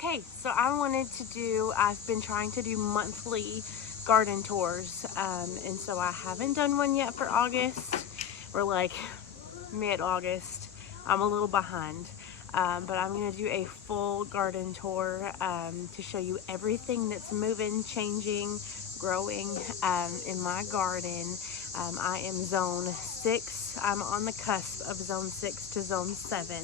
Okay, so I've been trying to do monthly garden tours, and so I haven't done one yet for August. We're like mid-August. I'm a little behind, but I'm gonna do a full garden tour to show you everything that's moving, changing, growing in my garden. I am zone 6. I'm on the cusp of zone 6 to zone 7.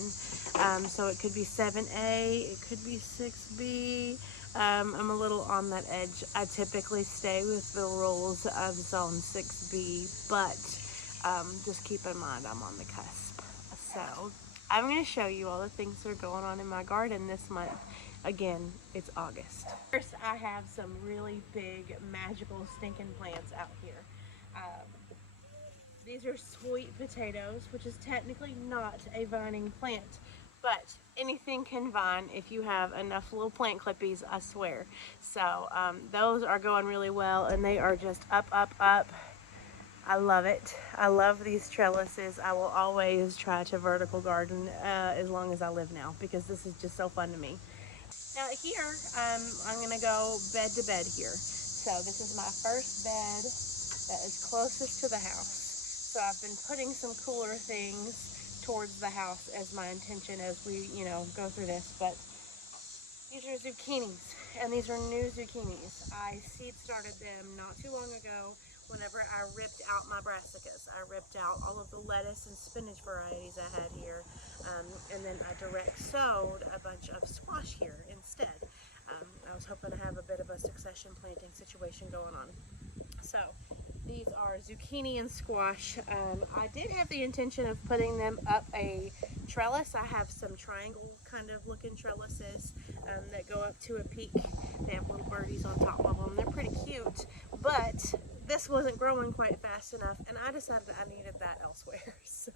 So it could be 7A, it could be 6B. I'm a little on that edge. I typically stay with the rules of zone 6B, but just keep in mind I'm on the cusp. So I'm going to show you all the things that are going on in my garden this month. Again, it's August. First, I have some really big, magical, stinking plants out here. These are sweet potatoes, which is technically not a vining plant, but anything can vine if you have enough little plant clippies, I swear. So those are going really well, and they are just up, up, up. I love it. I love these trellises. I will always try to vertical garden as long as I live now, because this is just so fun to me. Now here, I'm gonna go bed to bed here. So this is my first bed that is closest to the house. So I've been putting some cooler things towards the house as my intention as we, go through this. But these are zucchinis, and these are new zucchinis. I seed started them not too long ago whenever I ripped out my brassicas. I ripped out all of the lettuce and spinach varieties I had here, and then I direct sowed a bunch of squash here instead. I was hoping to have a bit of a succession planting situation going on. So these are zucchini and squash. I did have the intention of putting them up a trellis. I have some triangle kind of looking trellises that go up to a peak. They have little birdies on top of them. They're pretty cute, but this wasn't growing quite fast enough, and I decided I needed that elsewhere. So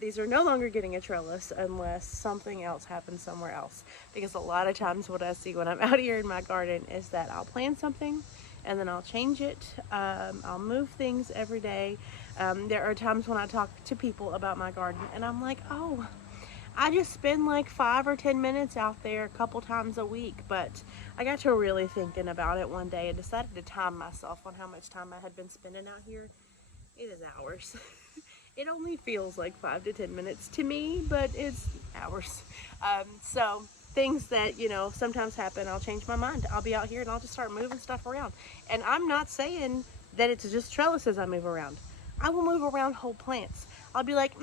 these are no longer getting a trellis unless something else happens somewhere else, because a lot of times what I see when I'm out here in my garden is that I'll plant something and then I'll change it. I'll move things every day. There are times when I talk to people about my garden and I'm like, oh, I just spend like 5 or 10 minutes out there a couple times a week. But I got to really thinking about it one day and decided to time myself on how much time I had been spending out here. It is hours. It only feels like 5 to 10 minutes to me, but it's hours. So things that, sometimes happen, I'll change my mind. I'll be out here and I'll just start moving stuff around. And I'm not saying that it's just trellises I move around. I will move around whole plants. I'll be like,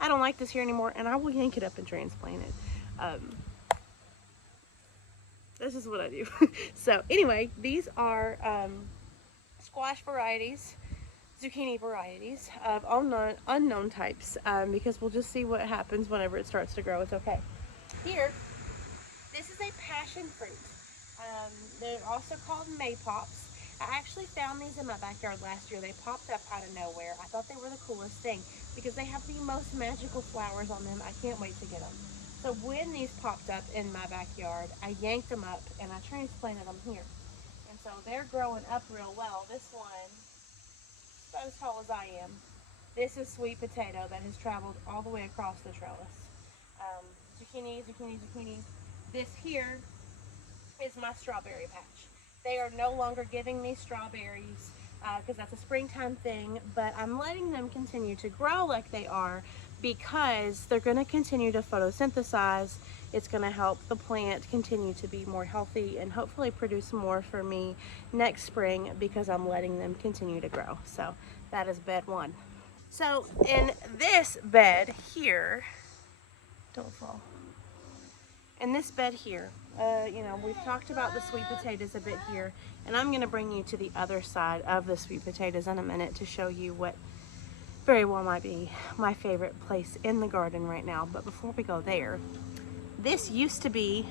I don't like this here anymore, and I will yank it up and transplant it. This is what I do. So anyway, these are squash varieties, zucchini varieties of unknown types, because we'll just see what happens whenever it starts to grow. It's okay. Here, this is a passion fruit. They're also called maypops. I actually found these in my backyard last year. They popped up out of nowhere. I thought they were the coolest thing because they have the most magical flowers on them. I can't wait to get them. So when these popped up in my backyard, I yanked them up and I transplanted them here. And so they're growing up real well. This one, about as tall as I am. This is sweet potato that has traveled all the way across the trellis. Zucchini, zucchini, zucchini. This here is my strawberry patch. They are no longer giving me strawberries because that's a springtime thing, but I'm letting them continue to grow like they are because they're going to continue to photosynthesize. It's going to help the plant continue to be more healthy and hopefully produce more for me next spring because I'm letting them continue to grow. So that is bed 1. So in this bed here, don't fall. In this bed here, we've talked about the sweet potatoes a bit here, and I'm going to bring you to the other side of the sweet potatoes in a minute to show you what very well might be my favorite place in the garden right now. But before we go there, this used to be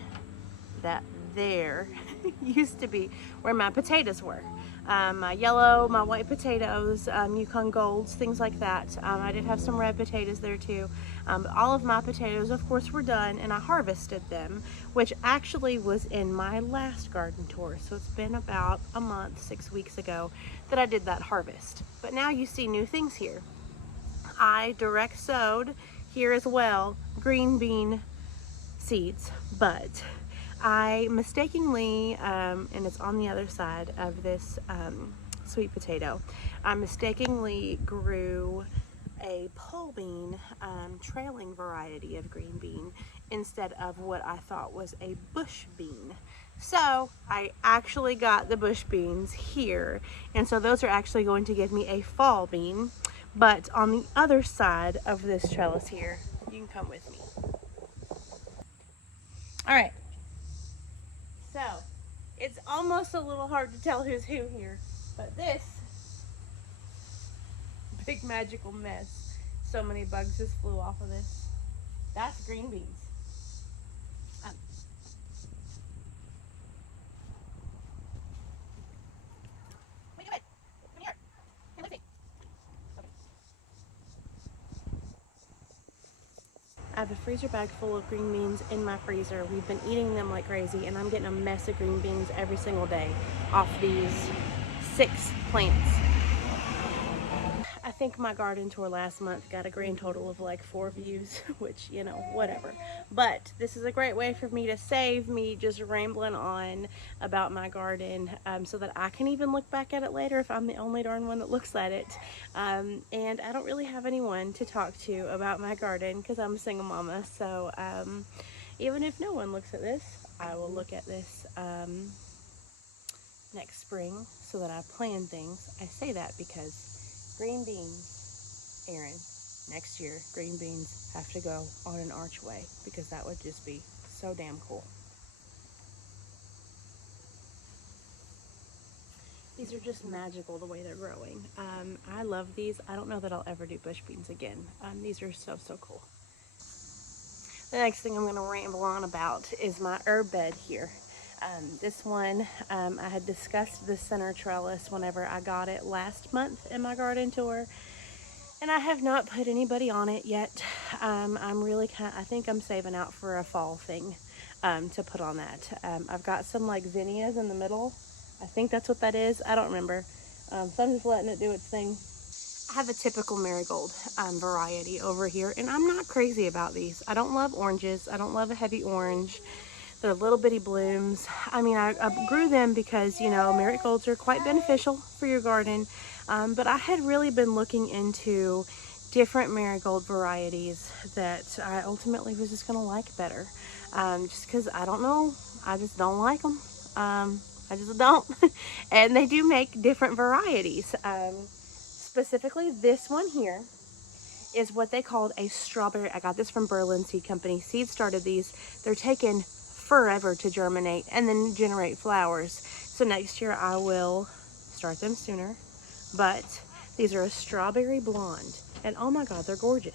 used to be where my potatoes were. My yellow, my white potatoes, Yukon Golds, things like that. I did have some red potatoes there too. All of my potatoes, of course, were done, and I harvested them, which actually was in my last garden tour. So it's been about a month, 6 weeks ago that I did that harvest. But now you see new things here. I direct sowed here as well green bean seeds, but I mistakenly, and it's on the other side of this sweet potato, I mistakenly grew a pole bean, trailing variety of green bean instead of what I thought was a bush bean. So I actually got the bush beans here, and so those are actually going to give me a fall bean. But on the other side of this trellis here, you can come with me. All right, so it's almost a little hard to tell who's who here, but this big magical mess, so many bugs just flew off of this. That's green beans. Wait, come here. Here, Lucy. I have a freezer bag full of green beans in my freezer. We've been eating them like crazy, and I'm getting a mess of green beans every single day off these 6 plants. I think my garden tour last month got a grand total of like 4 views, which, you know, whatever. But this is a great way for me to save me just rambling on about my garden, so that I can even look back at it later if I'm the only darn one that looks at it. And I don't really have anyone to talk to about my garden because I'm a single mama. So even if no one looks at this, I will look at this next spring so that I plan things. I say that because green beans, Aaron, next year, green beans have to go on an archway because that would just be so damn cool. These are just magical the way they're growing. I love these. I don't know that I'll ever do bush beans again. These are so, so cool. The next thing I'm going to ramble on about is my herb bed here. This one, I had discussed the center trellis whenever I got it last month in my garden tour, and I have not put anybody on it yet. I'm really I think I'm saving out for a fall thing to put on that. I've got some like zinnias in the middle. I think that's what that is. I don't remember. So I'm just letting it do its thing. I have a typical marigold variety over here, and I'm not crazy about these. I don't love oranges. I don't love a heavy orange. They're little bitty blooms. I mean, I grew them because, you know, marigolds are quite beneficial for your garden. But I had really been looking into different marigold varieties that I ultimately was just going to like better. Just because I don't know, I just don't like them. I just don't. And they do make different varieties. Specifically, this one here is what they called a strawberry. I got this from Berlin Seed Company. Seed started these. They're taken forever to germinate and then generate flowers. So next year I will start them sooner. But these are a strawberry blonde, and oh my god, they're gorgeous.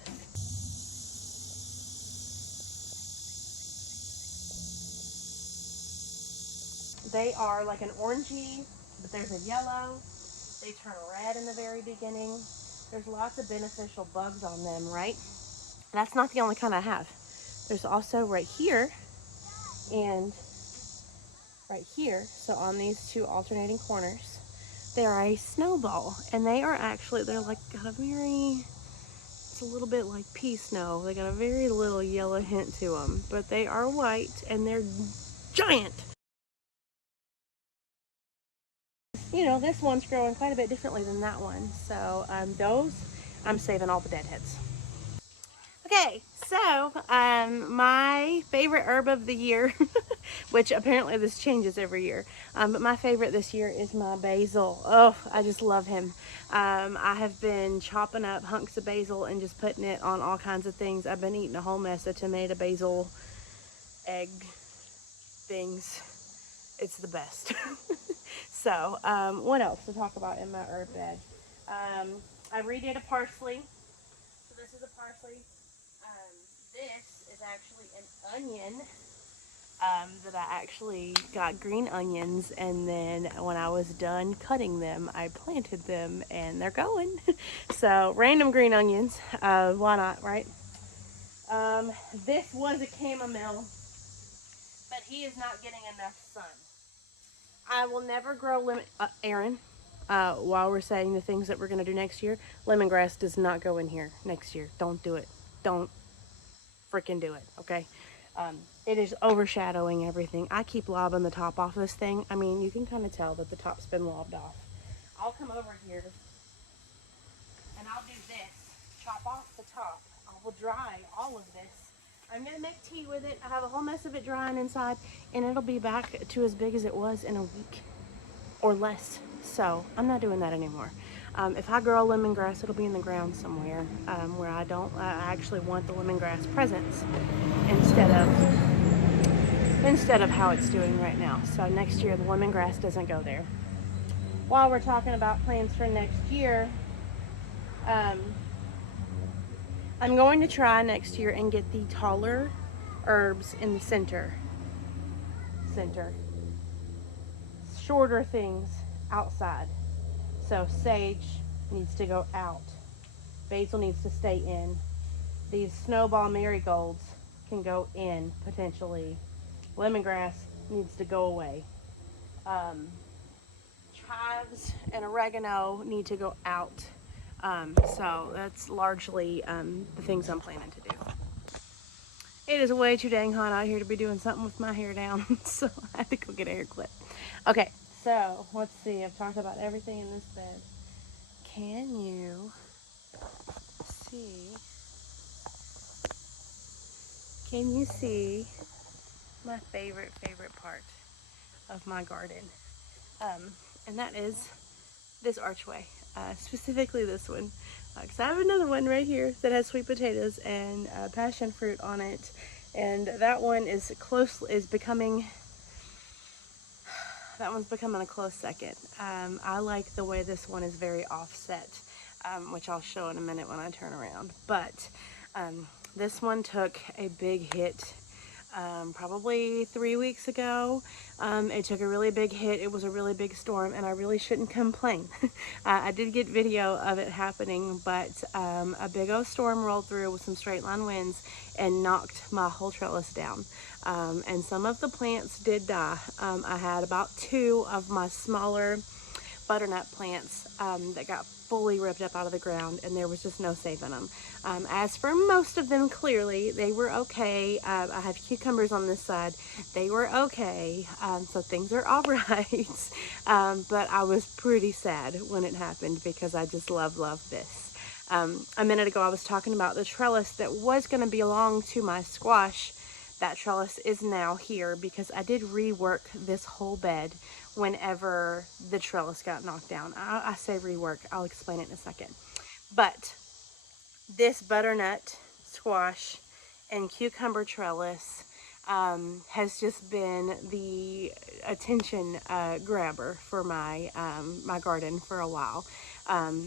They are like an orangey, but there's a yellow. They turn red in the very beginning. There's lots of beneficial bugs on them, right? That's not the only kind I have. There's also right here and right here, so on these 2 alternating corners, they are a snowball, and they are actually, they're like got a very, it's a little bit like pea snow. They got a very little yellow hint to them, but they are white and they're giant. You know, this one's growing quite a bit differently than that one, so those, I'm saving all the deadheads. Okay, so my favorite herb of the year, which apparently this changes every year, but my favorite this year is my basil. Oh, I just love him. I have been chopping up hunks of basil and just putting it on all kinds of things. I've been eating a whole mess of tomato basil egg things. It's the best. So what else to talk about in my herb bed? I redid a parsley. So this is a parsley. This is actually an onion that I actually got green onions, and then when I was done cutting them, I planted them, and they're going. So random green onions, why not, right? This was a chamomile, but he is not getting enough sun. I will never grow lemon, Aaron, while we're saying the things that we're going to do next year, lemongrass does not go in here next year. Don't do it. Don't freaking do it, okay? It is overshadowing everything. I keep lobbing the top off this thing. I mean, you can kind of tell that the top's been lobbed off. I'll come over here and I'll do this. Chop off the top. I will dry all of this. I'm going to make tea with it. I have a whole mess of it drying inside, and it'll be back to as big as it was in a week or less. So I'm not doing that anymore. If I grow lemongrass, it'll be in the ground somewhere where I actually want the lemongrass presence instead of how it's doing right now. So next year the lemongrass doesn't go there. While we're talking about plans for next year, I'm going to try next year and get the taller herbs in the center. Shorter things outside. So sage needs to go out. Basil needs to stay in. These snowball marigolds can go in potentially. Lemongrass needs to go away. Chives and oregano need to go out. So that's largely the things I'm planning to do. It is way too dang hot out here to be doing something with my hair down, so I had to go get a hair clip. Okay, so let's see. I've talked about everything in this bed. Can you see? Can you see my favorite part of my garden? And that is this archway, specifically this one, because I have another one right here that has sweet potatoes and passion fruit on it, and that one is becoming a close second. I like the way this one is very offset, which I'll show in a minute when I turn around, but this one took a big hit probably 3 weeks ago. It took a really big hit. It was a really big storm, and I really shouldn't complain. I did get video of it happening, but a big old storm rolled through with some straight line winds and knocked my whole trellis down. And some of the plants did die. I had about 2 of my smaller butternut plants that got fully ripped up out of the ground, and there was just no saving them. As for most of them, clearly they were okay. I have cucumbers on this side. They were okay, so things are all right. But I was pretty sad when it happened because I just love this. A minute ago I was talking about the trellis that was going to belong to my squash. That trellis is now here because I did rework this whole bed whenever the trellis got knocked down. I say rework, I'll explain it in a second. But this butternut squash and cucumber trellis has just been the attention grabber for my my garden for a while.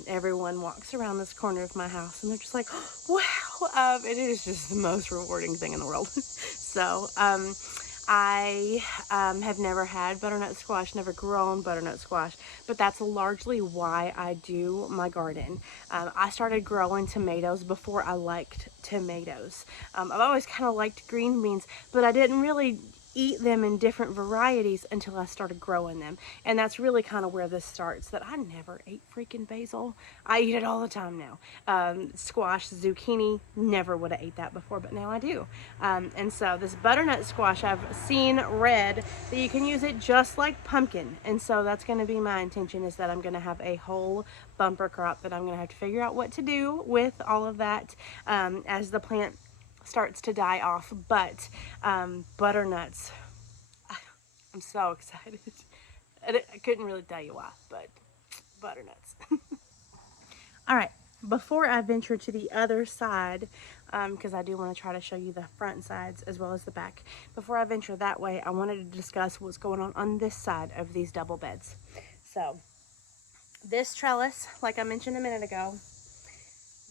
Everyone walks around this corner of my house and they're just like, wow, it is just the most rewarding thing in the world. So I have never had butternut squash, never grown butternut squash, but that's largely why I do my garden. I started growing tomatoes before I liked tomatoes. I've always kind of liked green beans, but I didn't really eat them in different varieties until I started growing them. And that's really kind of where this starts, that I never ate freaking basil. I eat it all the time now. Squash, zucchini, never would have ate that before, but now I do. And so this butternut squash, I've seen read that you can use it just like pumpkin. And so that's going to be my intention, is that I'm going to have a whole bumper crop that I'm going to have to figure out what to do with all of that as the plant starts to die off. But butternuts, I'm so excited. I couldn't really tell you why, but butternuts. All right, before I venture to the other side, because I do want to try to show you the front sides as well as the back, before I venture that way, I wanted to discuss what's going on this side of these double beds. So this trellis, like I mentioned a minute ago,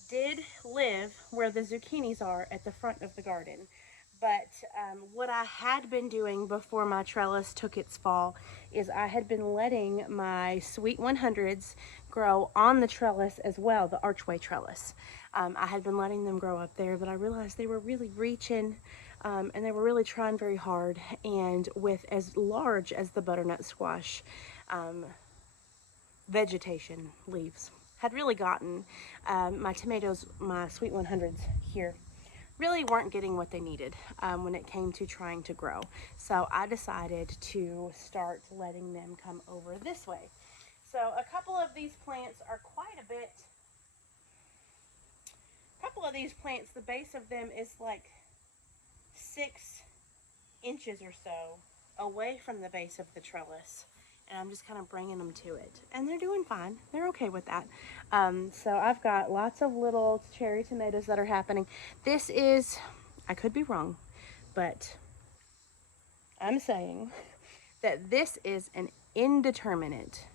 did live where the zucchinis are at the front of the garden. But what I had been doing before my trellis took its fall is I had been letting my Sweet 100s grow on the trellis as well, the archway trellis. I had been letting them grow up there, but I realized they were really reaching and they were really trying very hard. And with as large as the butternut squash vegetation leaves had really gotten, my tomatoes, my Sweet 100s here, really weren't getting what they needed when it came to trying to grow. So I decided to start letting them come over this way. So a couple of these plants are quite a bit, the base of them is like 6 inches or so away from the base of the trellis. And I'm just kind of bringing them to it. And they're doing fine. They're okay with that. So I've got lots of little cherry tomatoes that are happening. This is, I could be wrong, but I'm saying that this is an indeterminate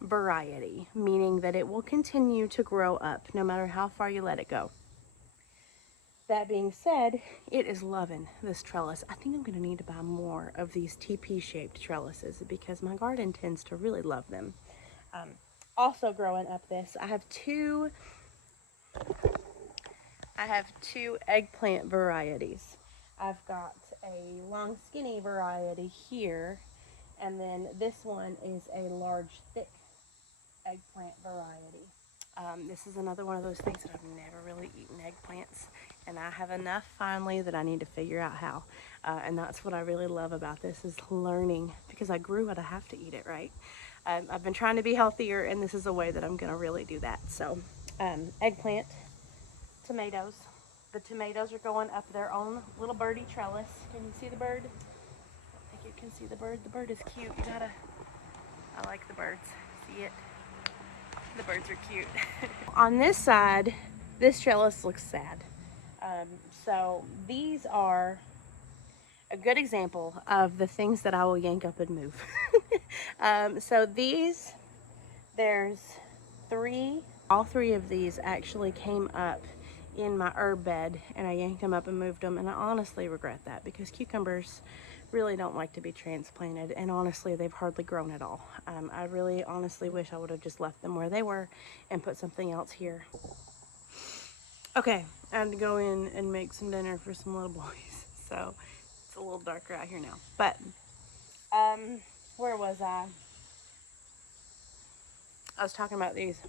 variety, meaning that it will continue to grow up no matter how far you let it go. That being said, it is loving this trellis. I think I'm going to need to buy more of these TP-shaped trellises because my garden tends to really love them. Also growing up this, I have two eggplant varieties. I've got a long skinny variety here, and then this one is a large thick eggplant variety. This is another one of those things that I've never really eaten eggplants, and I have enough finally that I need to figure out how. And that's what I really love about this, is learning, because I grew it, I have to eat it, right? I've been trying to be healthier, and this is a way that I'm gonna really do that. So eggplant, tomatoes. The tomatoes are going up their own little birdie trellis. Can you see the bird? I think you can see the bird. The bird is cute. I like the birds. See it? The birds are cute. On this side, this trellis looks sad. So these are a good example of the things that I will yank up and move. So these, there's 3. All 3 of these actually came up in my herb bed, and I yanked them up and moved them, and I honestly regret that because cucumbers really don't like to be transplanted, and honestly they've hardly grown at all. I really honestly wish I would have just left them where they were and put something else here. Okay, I had to go in and make some dinner for some little boys, so it's a little darker out here now. But where was I? I was talking about these.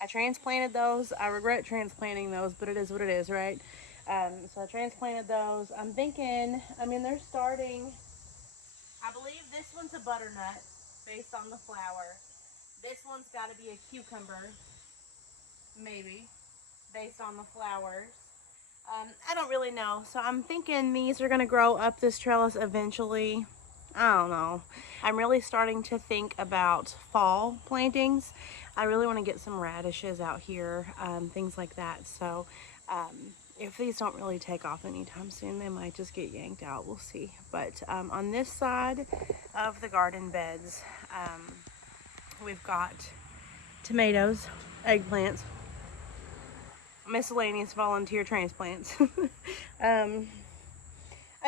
I transplanted those. I regret transplanting those, but it is what it is, right? So I transplanted those. I'm thinking, I mean, they're starting, I believe this one's a butternut based on the flower. This one's got to be a cucumber, maybe, based on the flowers. I don't really know. So I'm thinking these are going to grow up this trellis eventually. I don't know. I'm really starting to think about fall plantings. I really want to get some radishes out here, things like that. So if these don't really take off anytime soon, they might just get yanked out. We'll see. But on this side of the garden beds, we've got tomatoes, eggplants, miscellaneous volunteer transplants. I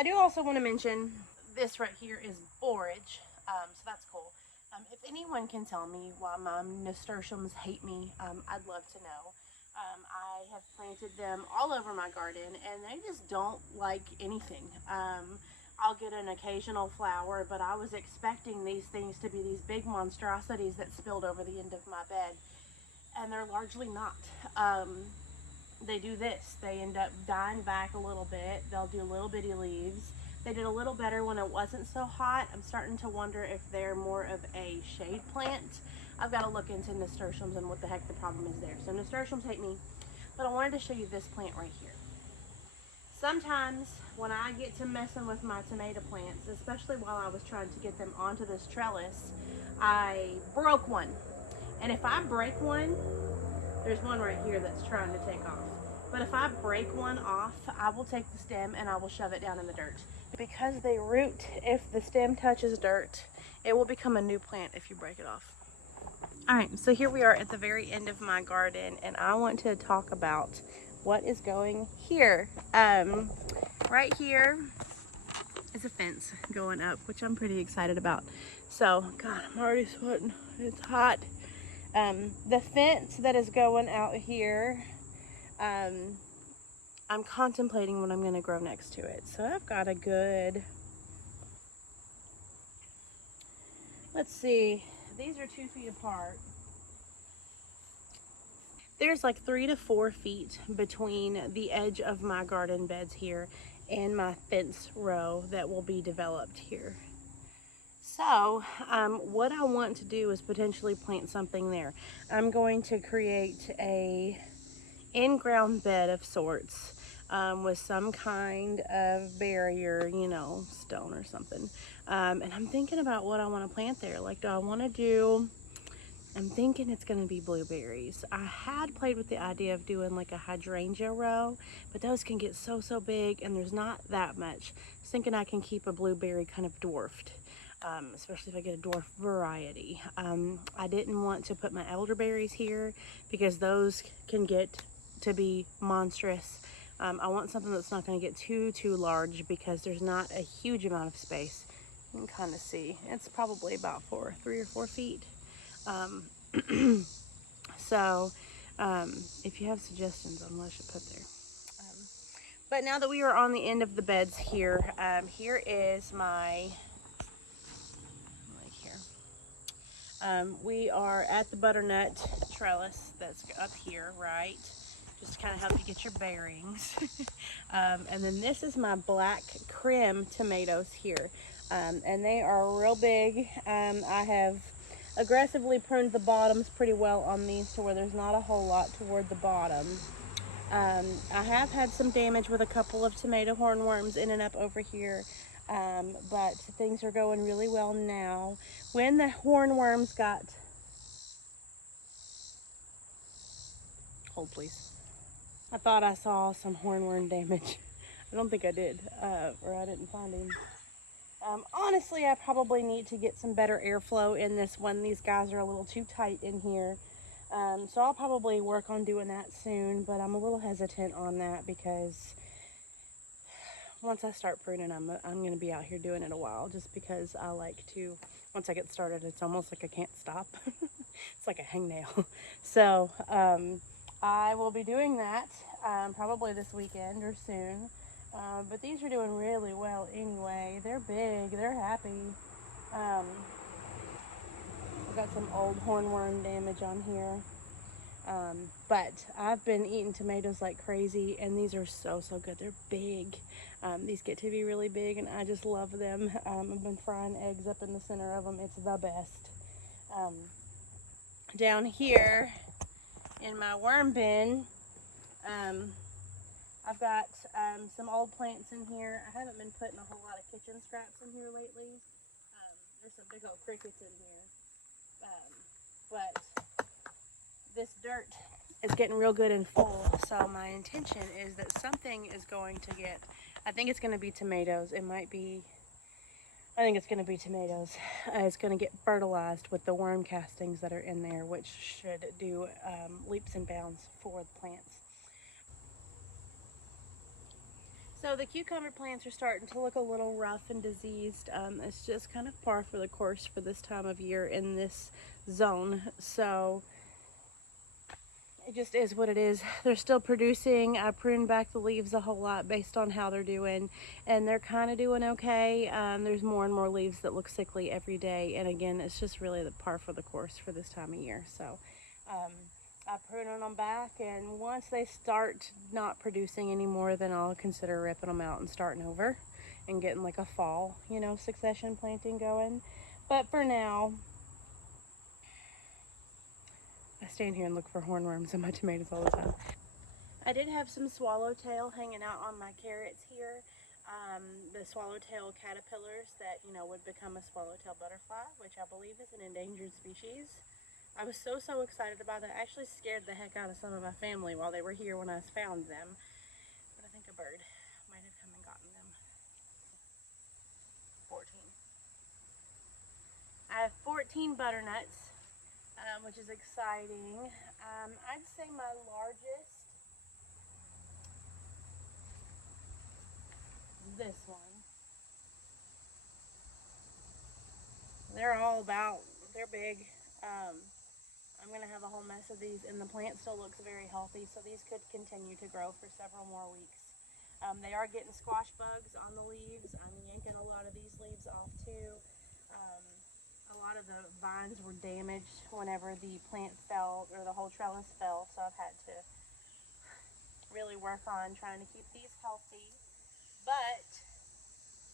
do also want to mention this right here is borage, so that's cool. If anyone can tell me why my nasturtiums hate me, I'd love to know. I have planted them all over my garden, and they just don't like anything. I'll get an occasional flower, but I was expecting these things to be these big monstrosities that spilled over the end of my bed, and they're largely not. They do this. They end up dying back a little bit. They'll do little bitty leaves. They did a little better when it wasn't so hot. I'm starting to wonder if they're more of a shade plant. I've got to look into nasturtiums and what the heck the problem is there. So nasturtiums hate me, but I wanted to show you this plant right here. Sometimes when I get to messing with my tomato plants, especially while I was trying to get them onto this trellis, I broke one. And if I break one, there's one right here that's trying to take off. But if I break one off, I will take the stem and I will shove it down in the dirt. Because they root, if the stem touches dirt, it will become a new plant if you break it off. Alright, so here we are at the very end of my garden, and I want to talk about what is going here. Right here is a fence going up, which I'm pretty excited about. So, God, I'm already sweating. It's hot. The fence that is going out here, I'm contemplating what I'm going to grow next to it. So I've got a good, let's see, these are 2 feet apart. there's like 3 to 4 feet between the edge of my garden beds here and my fence row that will be developed here. So what I want to do is potentially plant something there. I'm going to create a in-ground bed of sorts with some kind of barrier, you know, stone or something. And I'm thinking about what I want to plant there. Like, do I want to do, I'm thinking it's going to be blueberries. I had played with the idea of doing like a hydrangea row, but those can get so big and there's not that much. I was thinking I can keep a blueberry kind of dwarfed. Especially if I get a dwarf variety. I didn't want to put my elderberries here because those can get to be monstrous. I want something that's not going to get too large because there's not a huge amount of space. You can kind of see it's probably about 3 or 4 feet. So if you have suggestions on what I should put there. But now that we are on the end of the beds here, here is my we are at the butternut trellis that's up here, right? Just to kind of help you get your bearings. And then this is my black Krim tomatoes here. And they are real big. I have aggressively pruned the bottoms pretty well on these to where there's not a whole lot toward the bottom. I have had some damage with a couple of tomato hornworms in and up over here. But things are going really well now. When the hornworms got, hold please. I thought I saw some hornworm damage. I don't think I did, or I didn't find him. Honestly, I probably need to get some better airflow in this one. These guys are a little too tight in here. So I'll probably work on doing that soon, but I'm a little hesitant on that because once I start pruning, I'm going to be out here doing it a while, just because I like to, once I get started, it's almost like I can't stop. It's like a hangnail. So I will be doing that probably this weekend or soon. But these are doing really well anyway. They're big, they're happy. I've got some old hornworm damage on here. But I've been eating tomatoes like crazy, and these are so good. They're big. These get to be really big, and I just love them. I've been frying eggs up in the center of them. It's the best. Down here in my worm bin, I've got some old plants in here. I haven't been putting a whole lot of kitchen scraps in here lately. There's some big old crickets in here. But this dirt is getting real good and full, so my intention is that something is going to get, I think it's going to be tomatoes. It might be, I think it's going to be tomatoes. It's going to get fertilized with the worm castings that are in there, which should do leaps and bounds for the plants. So the cucumber plants are starting to look a little rough and diseased. It's just kind of par for the course for this time of year in this zone. So it just is what it is. They're still producing. I pruned back the leaves a whole lot based on how they're doing, and they're kind of doing okay. There's more and more leaves that look sickly every day, and again, it's just really the par for the course for this time of year. So I prune them back, and once they start not producing anymore, then I'll consider ripping them out and starting over and getting like a fall, you know, succession planting going. But for now, I stand here and look for hornworms in my tomatoes all the time. I did have some swallowtail hanging out on my carrots here. The swallowtail caterpillars that, you know, would become a swallowtail butterfly, which I believe is an endangered species. I was so excited about that. I actually scared the heck out of some of my family while they were here when I found them. But I think a bird might have come and gotten them. 14. I have 14 butternuts, which is exciting. I'd say my largest is this one. They're all about, they're big. I'm going to have a whole mess of these, and the plant still looks very healthy, so these could continue to grow for several more weeks. They are getting squash bugs on the leaves. I'm yanking a lot of these leaves off too. A lot of the vines were damaged whenever the plant fell, or the whole trellis fell, so I've had to really work on trying to keep these healthy. But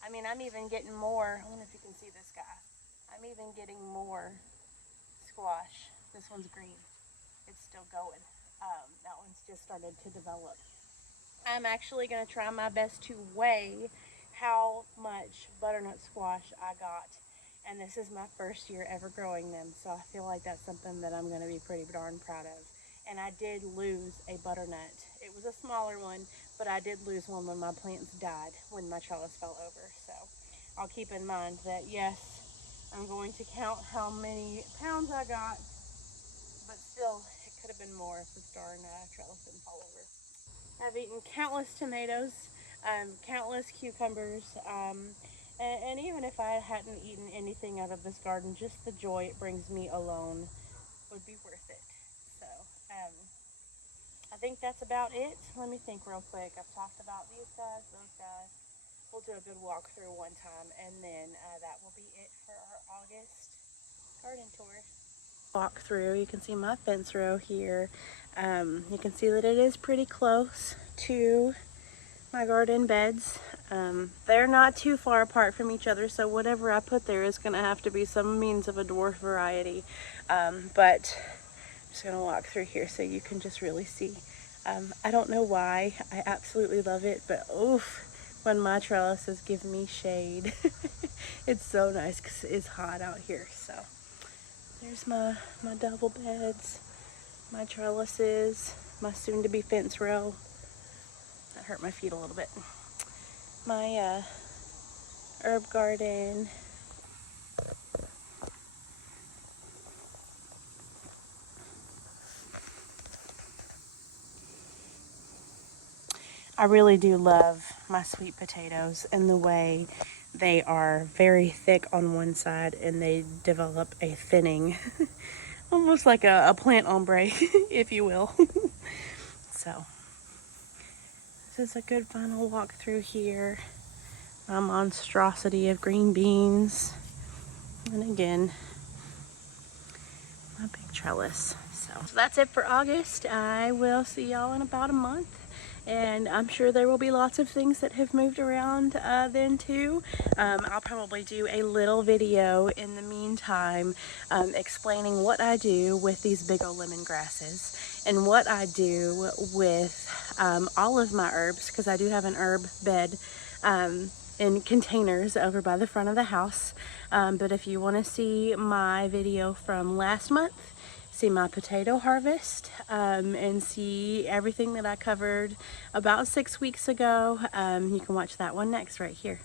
I mean, I'm even getting more. I wonder if you can see this guy. I'm even getting more squash. This one's green. It's still going. That one's just started to develop. I'm actually going to try my best to weigh how much butternut squash I got. And this is my first year ever growing them, so I feel like that's something that I'm going to be pretty darn proud of. And I did lose a butternut. It was a smaller one, but I did lose one when my plants died, when my trellis fell over. So I'll keep in mind that, yes, I'm going to count how many pounds I got, but still, it could have been more if this darn trellis didn't fall over. I've eaten countless tomatoes, countless cucumbers, and even if I hadn't eaten anything out of this garden, just the joy it brings me alone would be worth it. So, I think that's about it. Let me think real quick. I've talked about these guys, those guys. We'll do a good walkthrough one time, and then that will be it for our August garden tour. Walk through, you can see my fence row here. You can see that it is pretty close to my garden beds. They're not too far apart from each other, so whatever I put there is going to have to be some means of a dwarf variety. But I'm just going to walk through here so you can just really see. I don't know why. I absolutely love it, but oof, when my trellises give me shade. It's so nice because it's hot out here. So there's my double beds, my trellises, my soon-to-be fence row. That hurt my feet a little bit. My herb garden. I really do love my sweet potatoes and the way they are very thick on one side and they develop a thinning, almost like a plant ombre, if you will. So this is a good final walk through here. My monstrosity of green beans, and again, my big trellis. So that's it for August. I will see y'all in about a month. And I'm sure there will be lots of things that have moved around then too. I'll probably do a little video in the meantime explaining what I do with these big old lemongrasses and what I do with all of my herbs, because I do have an herb bed in containers over by the front of the house. But if you want to see my video from last month, see my potato harvest, and see everything that I covered about 6 weeks ago, you can watch that one next right here.